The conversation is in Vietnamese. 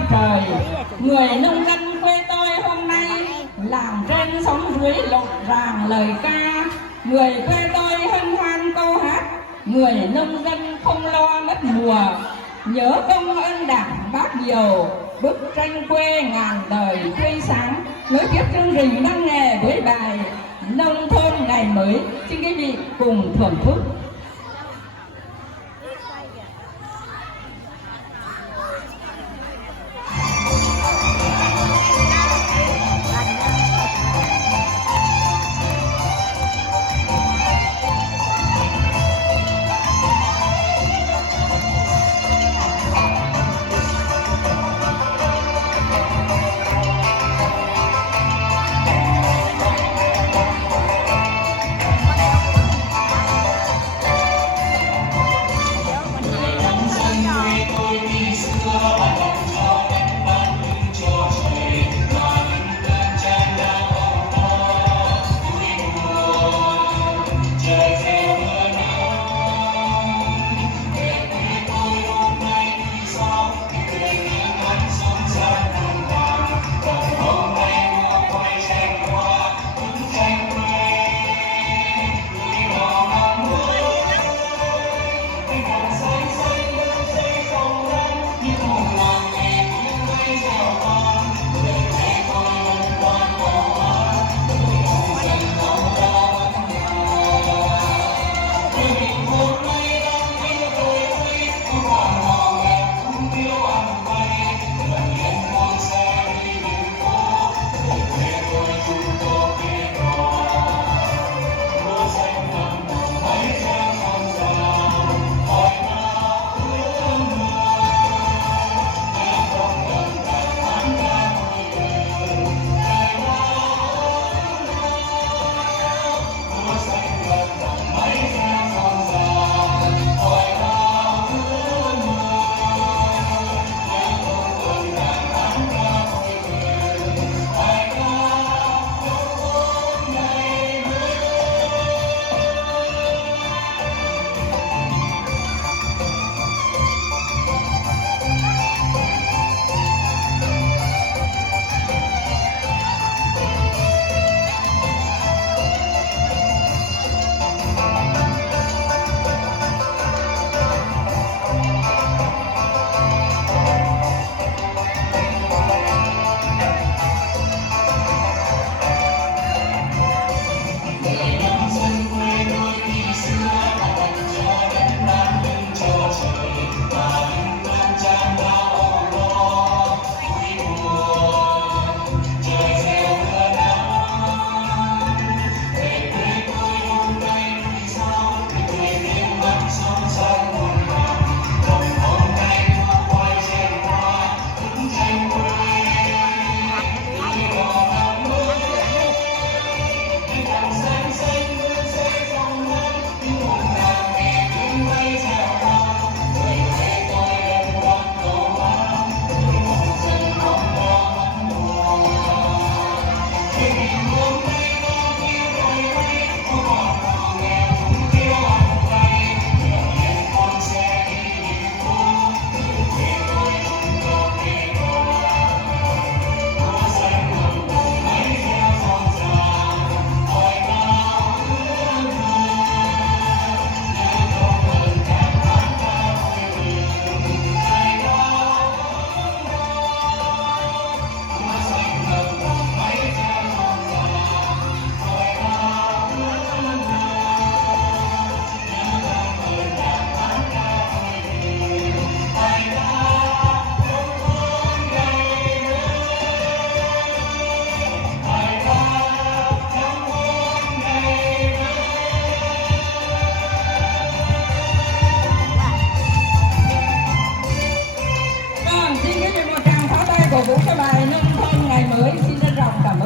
đất trời. Người nông dân quê tôi hôm nay làng trên sóng dưới rộn ràng lời ca. Người quê tôi hân hoan câu hát, người nông dân không lo mất mùa. Nhớ công ơn Đảng bác nhiều, bức tranh quê ngàn đời tươi sáng. Nối tiếp chương trình văn nghệ với bài Nông thôn ngày mới. Xin quý vị cùng thưởng thức.